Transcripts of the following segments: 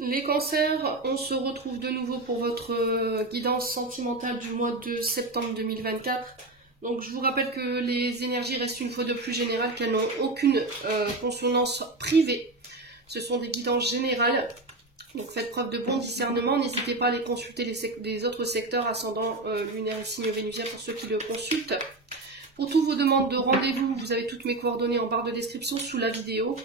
Les cancers, on se retrouve de nouveau pour votre guidance sentimentale du mois de septembre 2024. Donc je vous rappelle que les énergies restent une fois de plus générales, qu'elles n'ont aucune consonance privée. Ce sont des guidances générales. Donc faites preuve de bon discernement, n'hésitez pas à aller consulter les autres secteurs ascendant lunaire et signe vénusien pour ceux qui le consultent. Pour toutes vos demandes de rendez-vous, vous avez toutes mes coordonnées en barre de description sous la vidéo.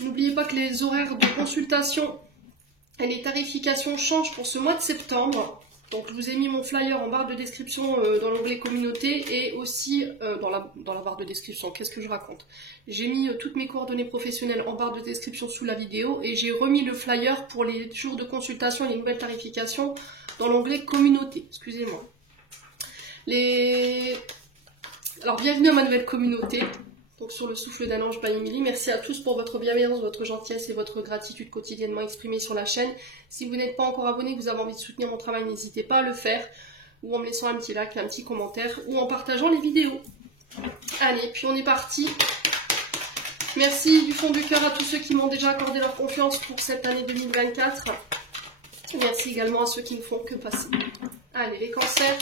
N'oubliez pas que les horaires de consultation et les tarifications changent pour ce mois de septembre. Donc je vous ai mis mon flyer en barre de description dans l'onglet communauté et aussi dans la barre de description. Qu'est-ce que je raconte? J'ai mis toutes mes coordonnées professionnelles en barre de description sous la vidéo et j'ai remis le flyer pour les jours de consultation et les nouvelles tarifications dans l'onglet communauté. Excusez-moi. Alors bienvenue à ma nouvelle communauté. Donc sur le souffle d'un ange by Emily. Merci à tous pour votre bienveillance, votre gentillesse et votre gratitude quotidiennement exprimée sur la chaîne. Si vous n'êtes pas encore abonné, que vous avez envie de soutenir mon travail, n'hésitez pas à le faire. Ou en me laissant un petit like, un petit commentaire, ou en partageant les vidéos. Allez, puis on est parti. Merci du fond du cœur à tous ceux qui m'ont déjà accordé leur confiance pour cette année 2024. Merci également à ceux qui ne font que passer. Allez, les cancers.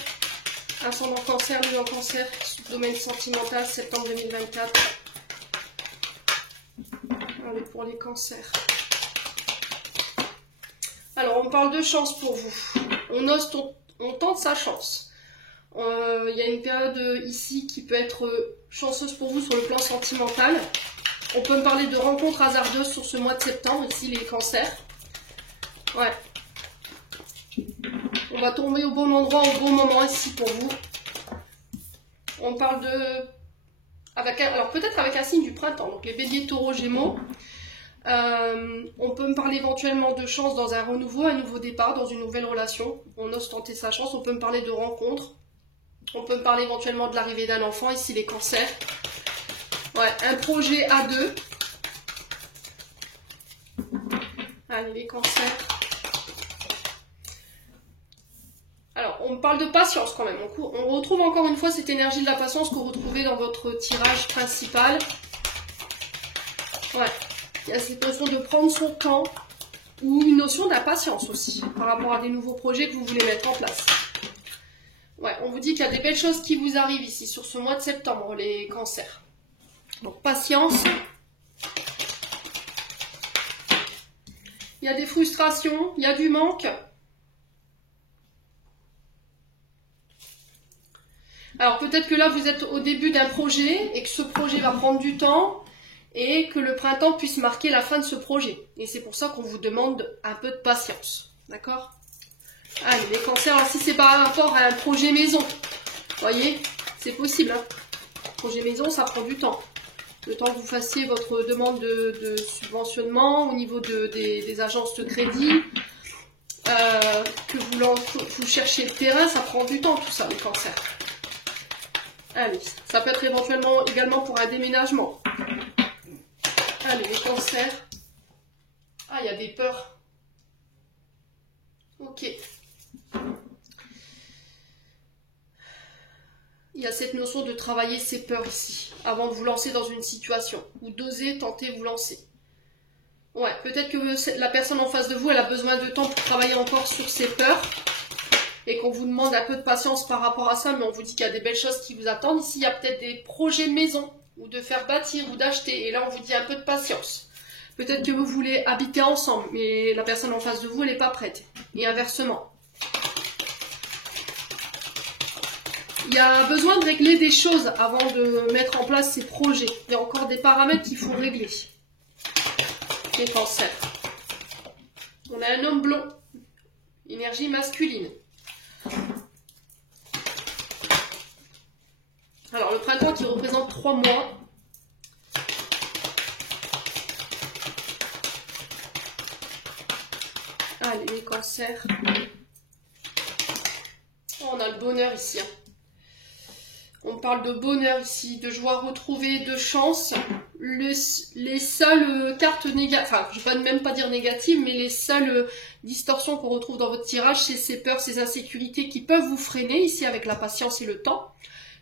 Ascendant cancer, lune en cancer, domaine sentimental, septembre 2024. Allez, pour les cancers. Alors, on parle de chance pour vous. On tente sa chance. Il y a une période ici qui peut être chanceuse pour vous sur le plan sentimental. On peut me parler de rencontres hasardeuses sur ce mois de septembre, ici les cancers. Ouais. On va tomber au bon endroit, au bon moment ici pour vous. On parle de... alors peut-être avec un signe du printemps, donc les béliers, taureaux, gémeaux. On peut me parler éventuellement de chance dans un renouveau, un nouveau départ, dans une nouvelle relation. On ose tenter sa chance. On peut me parler de rencontres. On peut me parler éventuellement de l'arrivée d'un enfant, ici les cancers. Ouais, un projet à deux. Allez, les cancers. Alors, on me parle de patience quand même. On retrouve encore une fois cette énergie de la patience que vous retrouvez dans votre tirage principal. Ouais, il y a cette notion de prendre son temps ou une notion d'impatience aussi par rapport à des nouveaux projets que vous voulez mettre en place. Ouais, on vous dit qu'il y a des belles choses qui vous arrivent ici sur ce mois de septembre, les cancers. Donc, patience. Il y a des frustrations, il y a du manque. Alors peut-être que là vous êtes au début d'un projet et que ce projet va prendre du temps et que le printemps puisse marquer la fin de ce projet. Et c'est pour ça qu'on vous demande un peu de patience. D'accord? Allez, les cancers, alors si c'est par rapport à un projet maison, vous voyez, c'est possible. Hein. Projet maison, ça prend du temps. Le temps que vous fassiez votre demande de subventionnement au niveau des agences de crédit, que vous cherchiez le terrain, ça prend du temps tout ça, les cancers. Allez, ça peut être éventuellement également pour un déménagement. Allez, les cancers. Ah, il y a des peurs. Ok. Il y a cette notion de travailler ses peurs ici, avant de vous lancer dans une situation, ou d'oser tenter vous lancer. Ouais, peut-être que la personne en face de vous, elle a besoin de temps pour travailler encore sur ses peurs. Et qu'on vous demande un peu de patience par rapport à ça, mais on vous dit qu'il y a des belles choses qui vous attendent. Ici, il y a peut-être des projets maison, ou de faire bâtir, ou d'acheter, et là, on vous dit un peu de patience. Peut-être que vous voulez habiter ensemble, mais la personne en face de vous, elle n'est pas prête. Et inversement. Il y a besoin de régler des choses avant de mettre en place ces projets. Il y a encore des paramètres qu'il faut régler. Les cancers. On a un homme blond, énergie masculine. Alors, le printemps qui représente 3 mois. Allez, les cancers. Oh, on a le bonheur ici. Hein. On parle de bonheur ici, de joie retrouvée, de chance. Les seules cartes négatives, enfin, je ne vais même pas dire négatives, mais les seules distorsions qu'on retrouve dans votre tirage, c'est ces peurs, ces insécurités qui peuvent vous freiner ici avec la patience et le temps.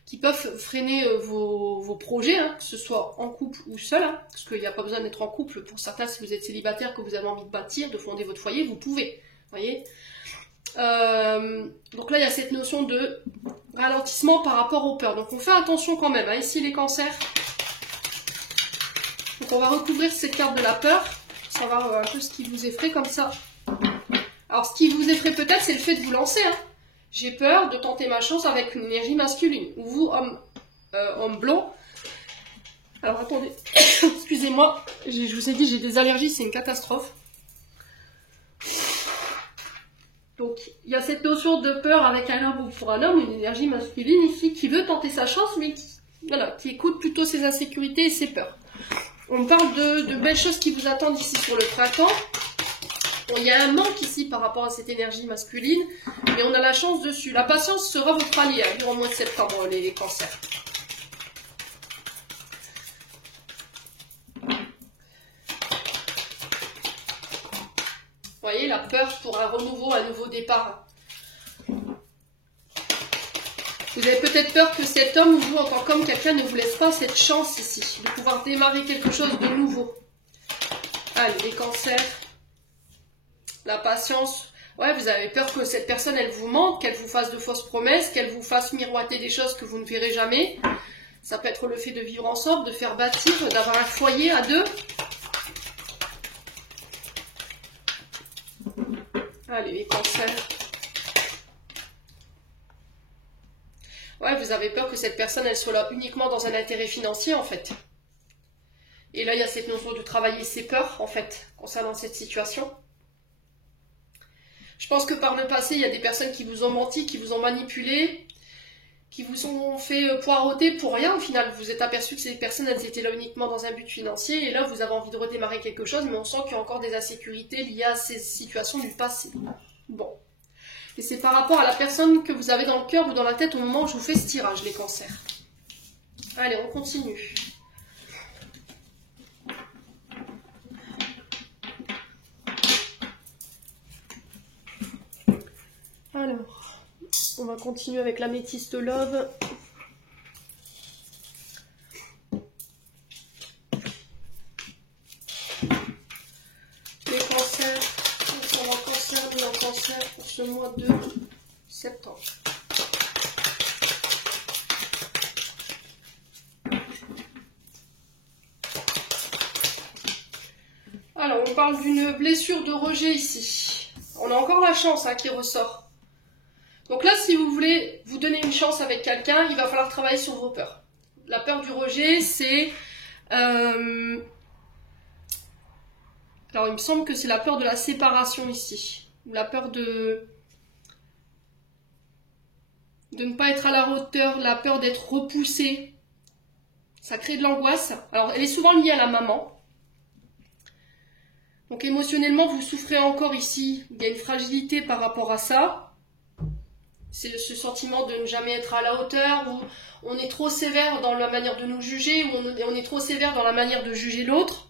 qui peuvent freiner vos projets, hein, que ce soit en couple ou seul, hein, parce qu'il n'y a pas besoin d'être en couple. Pour certains, si vous êtes célibataire, que vous avez envie de bâtir, de fonder votre foyer, vous pouvez. Voyez. Donc là, il y a cette notion de ralentissement par rapport aux peurs. Donc on fait attention quand même. Hein, ici, les cancers. Donc on va recouvrir cette carte de la peur, savoir un peu ce qui vous effraie comme ça. Alors ce qui vous effraie peut-être, c'est le fait de vous lancer. Hein. J'ai peur de tenter ma chance avec une énergie masculine. Ou vous, homme blanc. Alors attendez, excusez-moi, je vous ai dit j'ai des allergies, c'est une catastrophe. Donc il y a cette notion de peur avec un homme ou pour un homme, une énergie masculine ici qui veut tenter sa chance, mais qui écoute plutôt ses insécurités et ses peurs. On parle de belles choses qui vous attendent ici sur le printemps. Bon, il y a un manque ici par rapport à cette énergie masculine, mais on a la chance dessus. La patience sera votre allié hein, durant le mois de septembre, les cancers. Vous voyez, la peur pour un renouveau, un nouveau départ. Vous avez peut-être peur que cet homme ou vous, en tant qu'homme, quelqu'un ne vous laisse pas cette chance ici, de pouvoir démarrer quelque chose de nouveau. Allez, les cancers. La patience. Ouais, vous avez peur que cette personne, elle vous mente, qu'elle vous fasse de fausses promesses, qu'elle vous fasse miroiter des choses que vous ne verrez jamais. Ça peut être le fait de vivre ensemble, de faire bâtir, d'avoir un foyer à deux. Allez, les cancers. Ouais, vous avez peur que cette personne, elle soit là uniquement dans un intérêt financier, en fait. Et là, il y a cette notion de travailler ses peurs, en fait, concernant cette situation. Je pense que par le passé, il y a des personnes qui vous ont menti, qui vous ont manipulé, qui vous ont fait poireauter pour rien. Au final, vous vous êtes aperçu que ces personnes, elles étaient là uniquement dans un but financier. Et là, vous avez envie de redémarrer quelque chose, mais on sent qu'il y a encore des insécurités liées à ces situations du passé. Bon. Et c'est par rapport à la personne que vous avez dans le cœur ou dans la tête au moment où je vous fais ce tirage, les cancers. Allez, on continue. Alors, on va continuer avec l'améthyste love. Les cancers, on va concerner un cancer pour ce mois de septembre. Alors, on parle d'une blessure de rejet ici. On a encore la chance hein, qui ressort. Donc là, si vous voulez vous donner une chance avec quelqu'un, il va falloir travailler sur vos peurs. La peur du rejet, c'est... Alors, il me semble que c'est la peur de la séparation ici. Ou la peur de ne pas être à la hauteur, la peur d'être repoussé. Ça crée de l'angoisse. Alors, elle est souvent liée à la maman. Donc, émotionnellement, vous souffrez encore ici. Il y a une fragilité par rapport à ça. C'est ce sentiment de ne jamais être à la hauteur, où on est trop sévère dans la manière de nous juger, où on est trop sévère dans la manière de juger l'autre.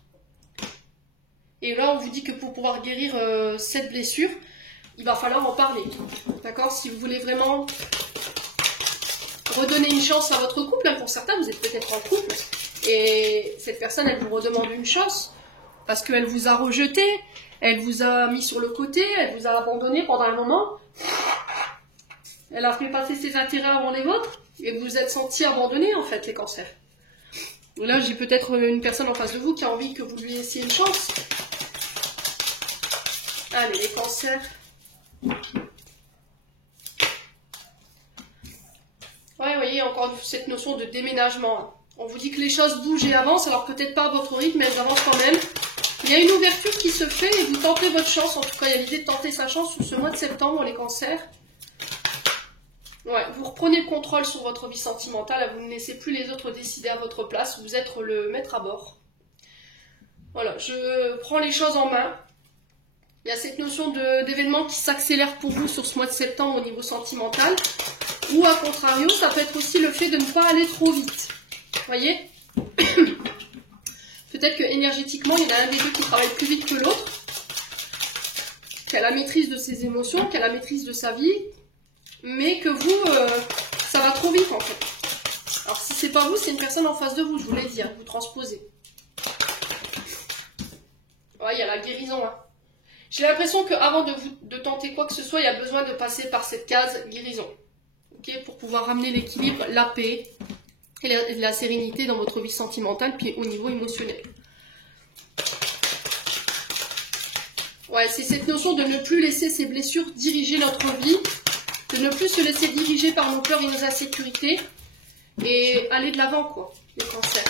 Et là, on vous dit que pour pouvoir guérir cette blessure, il va falloir en parler. D'accord? Si vous voulez vraiment redonner une chance à votre couple, hein, pour certains, vous êtes peut-être en couple, et cette personne, elle vous redemande une chance, parce qu'elle vous a rejeté, elle vous a mis sur le côté, elle vous a abandonné pendant un moment. Elle a fait passer ses intérêts avant les vôtres et vous vous êtes senti abandonné en fait, les cancers. Là, j'ai peut-être une personne en face de vous qui a envie que vous lui laissiez une chance. Allez, les cancers. Ouais, vous voyez, encore cette notion de déménagement. On vous dit que les choses bougent et avancent, alors peut-être pas à votre rythme, mais elles avancent quand même. Il y a une ouverture qui se fait et vous tentez votre chance. En tout cas, il y a l'idée de tenter sa chance sur ce mois de septembre, les cancers. Ouais, vous reprenez le contrôle sur votre vie sentimentale, vous ne laissez plus les autres décider à votre place, vous êtes le maître à bord. Voilà, je prends les choses en main. Il y a cette notion d'événement qui s'accélère pour vous sur ce mois de septembre au niveau sentimental. Ou à contrario, ça peut être aussi le fait de ne pas aller trop vite. Vous voyez? Peut-être que énergétiquement, il y en a un des deux qui travaille plus vite que l'autre, qui a la maîtrise de ses émotions, qui a la maîtrise de sa vie, mais que vous, ça va trop vite en fait. c'est pas vous, c'est une personne en face de vous, je vous l'ai dit, hein, vous transposez. Ouais, il y a la guérison. Hein. J'ai l'impression qu'avant de tenter quoi que ce soit, il y a besoin de passer par cette case guérison. Okay, pour pouvoir ramener l'équilibre, la paix et la sérénité dans votre vie sentimentale, puis au niveau émotionnel. Ouais, c'est cette notion de ne plus laisser ces blessures diriger notre vie, de ne plus se laisser diriger par nos peurs et nos insécurités, et aller de l'avant, quoi, les cancers.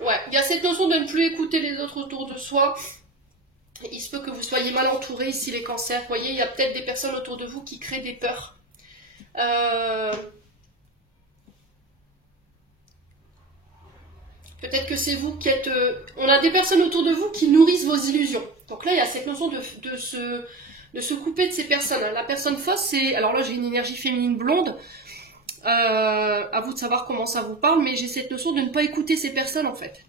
Ouais, il y a cette notion de ne plus écouter les autres autour de soi. Il se peut que vous soyez mal entouré ici, les cancers. Vous voyez, il y a peut-être des personnes autour de vous qui créent des peurs. Peut-être que c'est vous qui êtes... on a des personnes autour de vous qui nourrissent vos illusions. Donc là, il y a cette notion de se couper de ces personnes. La personne fausse, c'est... Alors là, j'ai une énergie féminine blonde. À vous de savoir comment ça vous parle, mais j'ai cette notion de ne pas écouter ces personnes, en fait.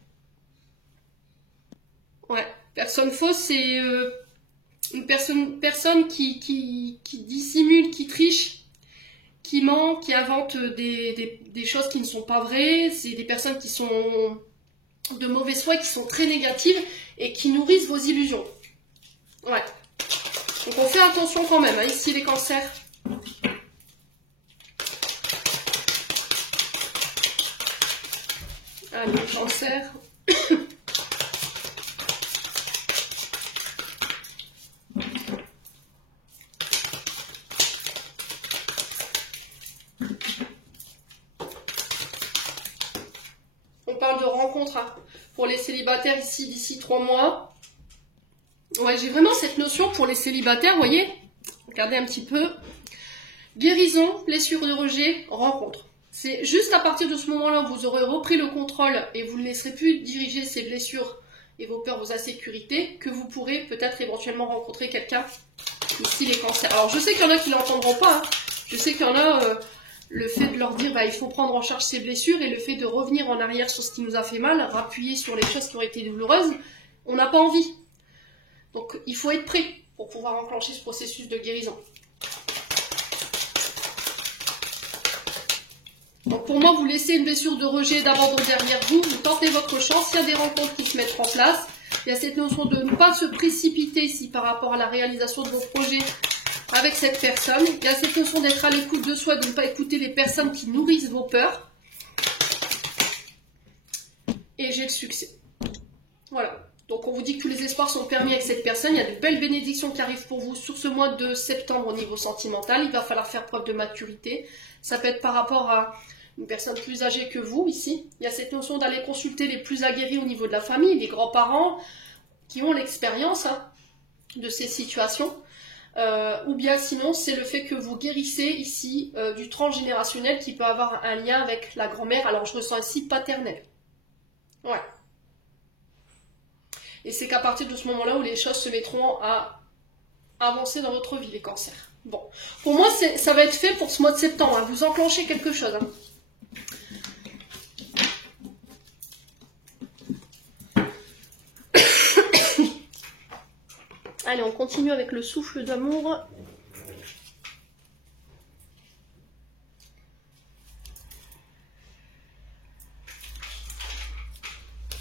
Ouais. Personne fausse, c'est une personne qui dissimule, qui triche, qui ment, qui invente des choses qui ne sont pas vraies. C'est des personnes qui sont de mauvaise foi, qui sont très négatives et qui nourrissent vos illusions. Ouais. Donc on fait attention quand même, hein, ici les cancers. Allez, les cancers. On parle de rencontre hein, pour les célibataires ici d'ici 3 mois. Ouais, j'ai vraiment cette notion pour les célibataires, vous voyez. Regardez un petit peu. Guérison, blessure de rejet, rencontre. C'est juste à partir de ce moment-là où vous aurez repris le contrôle et vous ne laisserez plus diriger ces blessures et vos peurs, vos insécurités, que vous pourrez peut-être éventuellement rencontrer quelqu'un ici les cancers. Alors je sais qu'il y en a qui ne l'entendront pas. Hein. Je sais qu'il y en a... le fait de leur dire bah, il faut prendre en charge ses blessures et le fait de revenir en arrière sur ce qui nous a fait mal, rappuyer sur les choses qui ont été douloureuses, on n'a pas envie. Donc il faut être prêt pour pouvoir enclencher ce processus de guérison. Donc pour moi, vous laissez une blessure de rejet, d'abandon derrière vous, vous tentez votre chance, il y a des rencontres qui se mettent en place, il y a cette notion de ne pas se précipiter ici par rapport à la réalisation de vos projets, avec cette personne. Il y a cette notion d'être à l'écoute de soi, de ne pas écouter les personnes qui nourrissent vos peurs. Et j'ai le succès. Voilà. Donc on vous dit que tous les espoirs sont permis avec cette personne. Il y a de belles bénédictions qui arrivent pour vous sur ce mois de septembre au niveau sentimental. Il va falloir faire preuve de maturité. Ça peut être par rapport à une personne plus âgée que vous ici. Il y a cette notion d'aller consulter les plus aguerris au niveau de la famille, les grands-parents qui ont l'expérience hein, de ces situations. Ou bien sinon c'est le fait que vous guérissez ici du transgénérationnel qui peut avoir un lien avec la grand-mère, alors je ressens ici paternel. Ouais. Et c'est qu'à partir de ce moment-là où les choses se mettront à avancer dans votre vie, les cancers. Bon, pour moi ça va être fait pour ce mois de septembre, hein. Vous enclenchez quelque chose. Hein. Allez, on continue avec le souffle d'amour.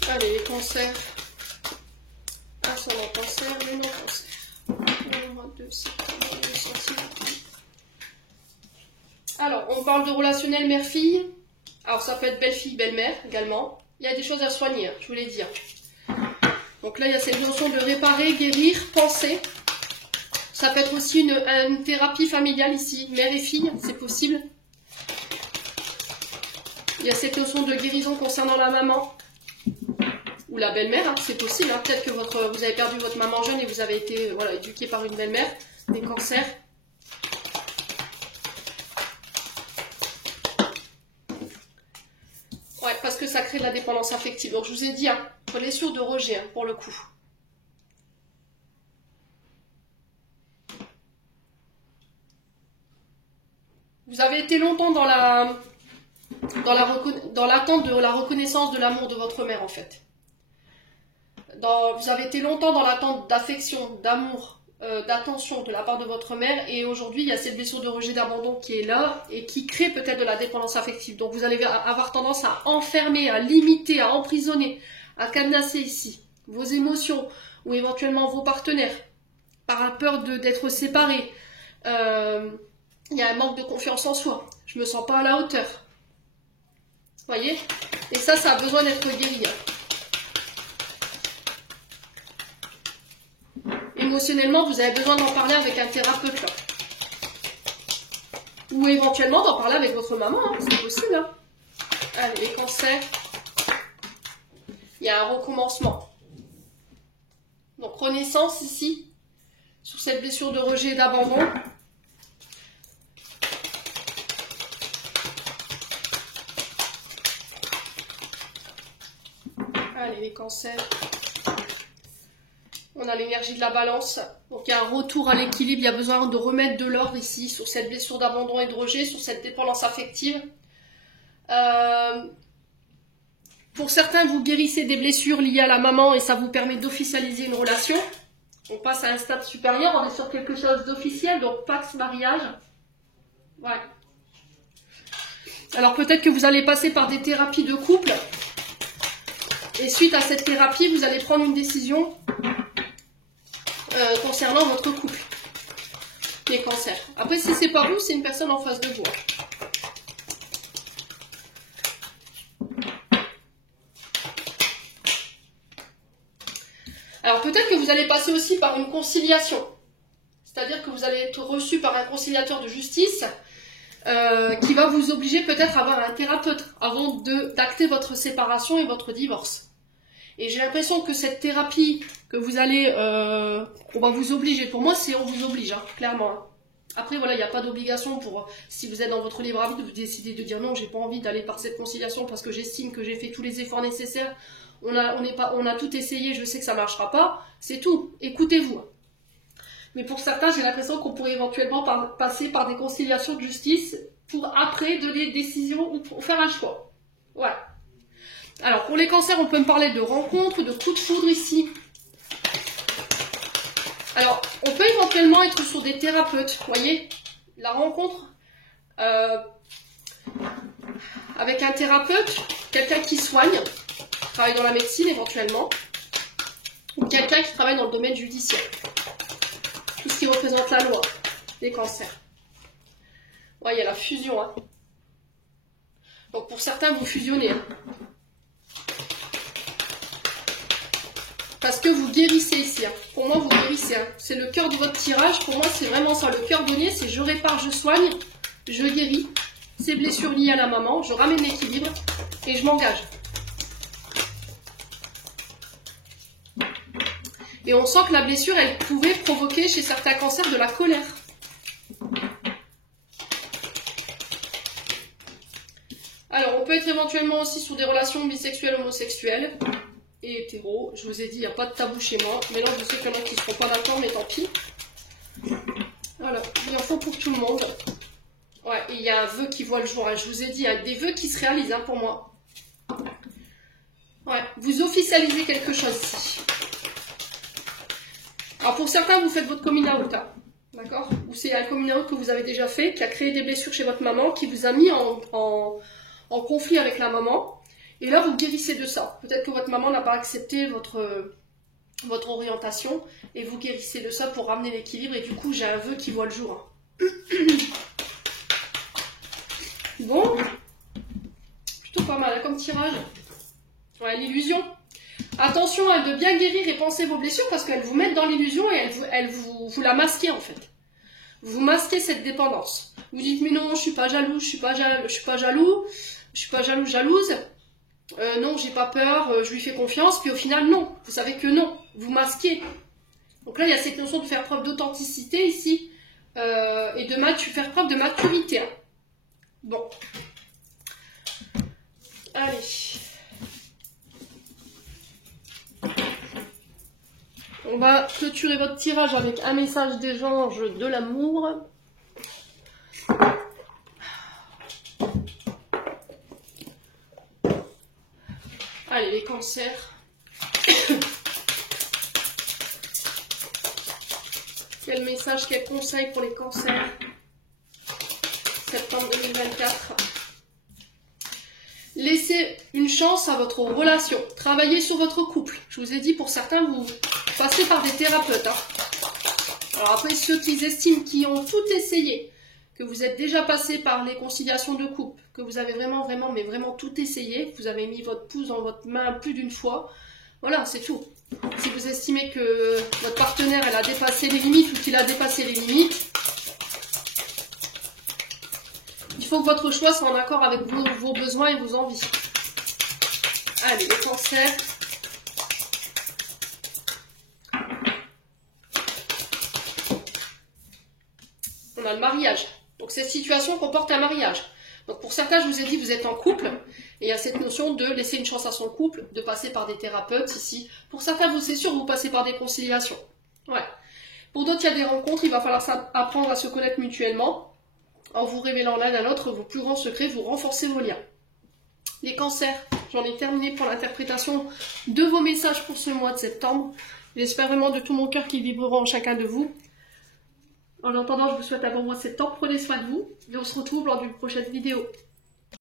Allez, les cancers. Ascendant cancer, les non-cancers. Le mois de septembre, les sentiments. Alors, on parle de relationnel mère-fille. Alors, ça peut être belle-fille, belle-mère également. Il y a des choses à soigner, hein, je vous l'ai dit. Donc là, il y a cette notion de réparer, guérir, penser. Ça peut être aussi une thérapie familiale ici, mère et fille, c'est possible. Il y a cette notion de guérison concernant la maman ou la belle-mère, hein, c'est possible. Hein. Peut-être que vous avez perdu votre maman jeune et vous avez été voilà, éduqué par une belle-mère, des cancers. Ouais, parce que ça crée de la dépendance affective. Donc je vous ai dit, hein, blessure de rejet hein, pour le coup. Vous avez été longtemps dans l'attente de la reconnaissance de l'amour de votre mère en fait. Vous avez été longtemps dans l'attente d'affection, d'amour d'attention de la part de votre mère, et aujourd'hui il y a cette blessure de rejet, d'abandon qui est là et qui crée peut-être de la dépendance affective. Donc vous allez avoir tendance à enfermer, à limiter, à emprisonner, à cadenasser ici vos émotions ou éventuellement vos partenaires par peur d'être séparés. Il y a un manque de confiance en soi, je me sens pas à la hauteur. Voyez? Et ça a besoin d'être guéri. Émotionnellement, vous avez besoin d'en parler avec un thérapeute. Là. Ou éventuellement d'en parler avec votre maman, hein, c'est possible. Hein. Allez, les cancers. Il y a un recommencement. Donc, renaissance ici, sur cette blessure de rejet et d'abandon. Allez, les cancers. On a l'énergie de la balance. Donc, il y a un retour à l'équilibre. Il y a besoin de remettre de l'ordre ici, sur cette blessure d'abandon et de rejet, sur cette dépendance affective. Pour certains, vous guérissez des blessures liées à la maman et ça vous permet d'officialiser une relation. On passe à un stade supérieur. On est sur quelque chose d'officiel, donc pax mariage. Ouais. Alors, peut-être que vous allez passer par des thérapies de couple. Et suite à cette thérapie, vous allez prendre une décision concernant votre couple. Les cancers. Après, si c'est pas vous, c'est une personne en face de vous. Alors, peut-être que vous allez passer aussi par une conciliation. C'est-à-dire que vous allez être reçu par un conciliateur de justice qui va vous obliger peut-être à avoir un thérapeute avant d'acter votre séparation et votre divorce. Et j'ai l'impression que cette thérapie que vous allez, on va vous obliger. Pour moi, c'est on vous oblige, hein, clairement. Hein. Après, voilà, il n'y a pas d'obligation pour, si vous êtes dans votre libre arbitre, vous décidez de dire non, j'ai pas envie d'aller par cette conciliation parce que j'estime que j'ai fait tous les efforts nécessaires. On a tout essayé, je sais que ça ne marchera pas. C'est tout. Écoutez-vous. Mais pour certains, j'ai l'impression qu'on pourrait éventuellement passer par des conciliations de justice pour après donner des décisions ou pour faire un choix. Voilà. Alors, pour les cancers, on peut me parler de rencontres, de coups de foudre ici. Alors, on peut éventuellement être sur des thérapeutes, vous voyez. La rencontre avec un thérapeute, quelqu'un qui soigne, qui travaille dans la médecine éventuellement, ou quelqu'un qui travaille dans le domaine judiciaire. Tout ce qui représente la loi, les cancers. Ouais, il y a la fusion. Hein. Donc, pour certains, vous fusionnez. Hein. Parce que vous guérissez ici. Hein. Pour moi, vous guérissez. Hein. C'est le cœur de votre tirage. Pour moi, c'est vraiment ça. Le cœur donné, c'est je répare, je soigne, je guéris. Ces blessures liées à la maman, je ramène l'équilibre et je m'engage. Et on sent que la blessure, elle pouvait provoquer chez certains cancers de la colère. Alors, on peut être éventuellement aussi sur des relations bisexuelles, homosexuelles. Et hétéro, je vous ai dit, il n'y a pas de tabou chez moi. Mais là, je sais qu'il y en a qui ne seront pas d'accord, mais tant pis. Voilà, il en faut pour tout le monde. Ouais, et il y a un vœu qui voit le jour. Hein. Je vous ai dit, il y a des vœux qui se réalisent hein, pour moi. Ouais, vous officialisez quelque chose ici. Alors pour certains, vous faites votre coming out. Hein. D'accord? Ou c'est un coming out que vous avez déjà fait, qui a créé des blessures chez votre maman, qui vous a mis en conflit avec la maman. Et là, vous guérissez de ça. Peut-être que votre maman n'a pas accepté votre orientation et vous guérissez de ça pour ramener l'équilibre. Et du coup, j'ai un vœu qui voit le jour. Bon. Plutôt pas mal hein, comme tirage. Ouais, l'illusion. Attention de bien guérir et penser vos blessures parce qu'elles vous mettent dans l'illusion et vous la masquez en fait. Vous masquez cette dépendance. Vous dites mais non, je suis pas jaloux, je suis pas jalouse. Non, j'ai pas peur, je lui fais confiance, puis au final, non. Vous savez que non, vous masquez. Donc là, il y a cette notion de faire preuve d'authenticité ici, et faire preuve de maturité. Hein. Bon. Allez. On va clôturer votre tirage avec un message des anges de l'amour. Allez, les cancers. Quel message, quel conseil pour les cancers? Septembre 2024. Laissez une chance à votre relation. Travaillez sur votre couple. Je vous ai dit, pour certains, vous passez par des thérapeutes. Hein. Alors après, ceux qui estiment, qui ont tout essayé, que vous êtes déjà passé par les conciliations de couple, que vous avez vraiment tout essayé, vous avez mis votre pouce dans votre main plus d'une fois, voilà, c'est tout. Si vous estimez que votre partenaire, elle a dépassé les limites ou qu'il a dépassé les limites, il faut que votre choix soit en accord avec vos besoins et vos envies. Allez, les cancers. On a le mariage. Donc cette situation comporte un mariage. Donc pour certains, je vous ai dit, vous êtes en couple. Et il y a cette notion de laisser une chance à son couple, de passer par des thérapeutes ici. Pour certains, vous c'est sûr, vous passez par des conciliations. Ouais. Pour d'autres, il y a des rencontres. Il va falloir apprendre à se connaître mutuellement. En vous révélant l'un à l'autre vos plus grands secrets, vous renforcez vos liens. Les cancers, j'en ai terminé pour l'interprétation de vos messages pour ce mois de septembre. J'espère vraiment de tout mon cœur qu'ils vibreront en chacun de vous. En attendant, je vous souhaite un bon mois de septembre. Prenez soin de vous et on se retrouve lors d'une prochaine vidéo.